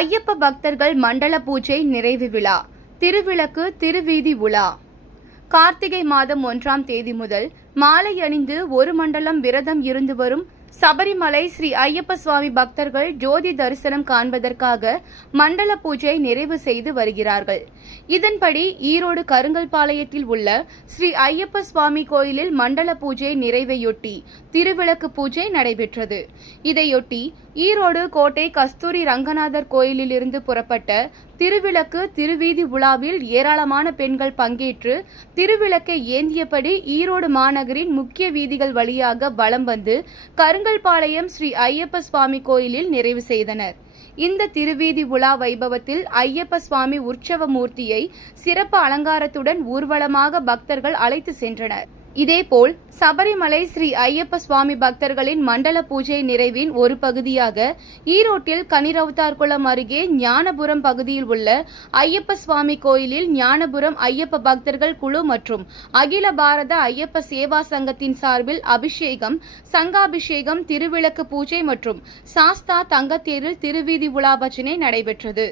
ஐயப்ப பக்தர்கள் மண்டல பூஜை நிறைவு விழா, திருவிளக்கு திருவீதி உலா. கார்த்திகை மாதம் 1ஆம் தேதி முதல் மாலை அணிந்து ஒரு மண்டலம் விரதம் இருந்து வரும் சபரிமலை ஸ்ரீ ஐயப்ப சுவாமி பக்தர்கள் ஜோதி தரிசனம் காண்பதற்காக மண்டல பூஜை நிறைவு செய்து வருகிறார்கள். இதன்படி ஈரோடு கருங்கல்பாளையத்தில் உள்ள ஸ்ரீ ஐயப்ப சுவாமி கோயிலில் மண்டல பூஜை நிறைவையொட்டி திருவிளக்கு பூஜை நடைபெற்றது. இதையொட்டி ஈரோடு கோட்டை கஸ்தூரி ரங்கநாதர் கோயிலில் இருந்து புறப்பட்ட திருவிளக்கு திருவீதி உலாவில் ஏராளமான பெண்கள் பங்கேற்று திருவிளக்கை ஏந்தியபடி ஈரோடு மாநகரின் முக்கிய வீதிகள் வழியாக வலம் வந்து கருங்கல்பாளையம் ஸ்ரீ ஐயப்ப சுவாமி கோயிலில் நிறைவு செய்தனர். இந்த திருவீதி உலா வைபவத்தில் ஐயப்ப சுவாமி உற்சவ மூர்த்தியை சிறப்பு அலங்காரத்துடன் ஊர்வலமாக பக்தர்கள் அழைத்து சென்றனர். இதேபோல் சபரிமலை ஸ்ரீ ஐயப்ப சுவாமி பக்தர்களின் மண்டல பூஜை நிறைவின் ஒரு பகுதியாக ஈரோட்டில் கனிரவுத்தார்குளம் அருகே ஞானபுரம் பகுதியில் உள்ள ஐயப்ப சுவாமி கோயிலில் ஞானபுரம் ஐயப்ப பக்தர்கள் குழு மற்றும் அகில பாரத ஐயப்ப சேவா சங்கத்தின் சார்பில் அபிஷேகம், சங்காபிஷேகம், திருவிளக்கு பூஜை மற்றும் சாஸ்தா தங்கத்தேரில் திருவீதி உலா பஜனை நடைபெற்றது.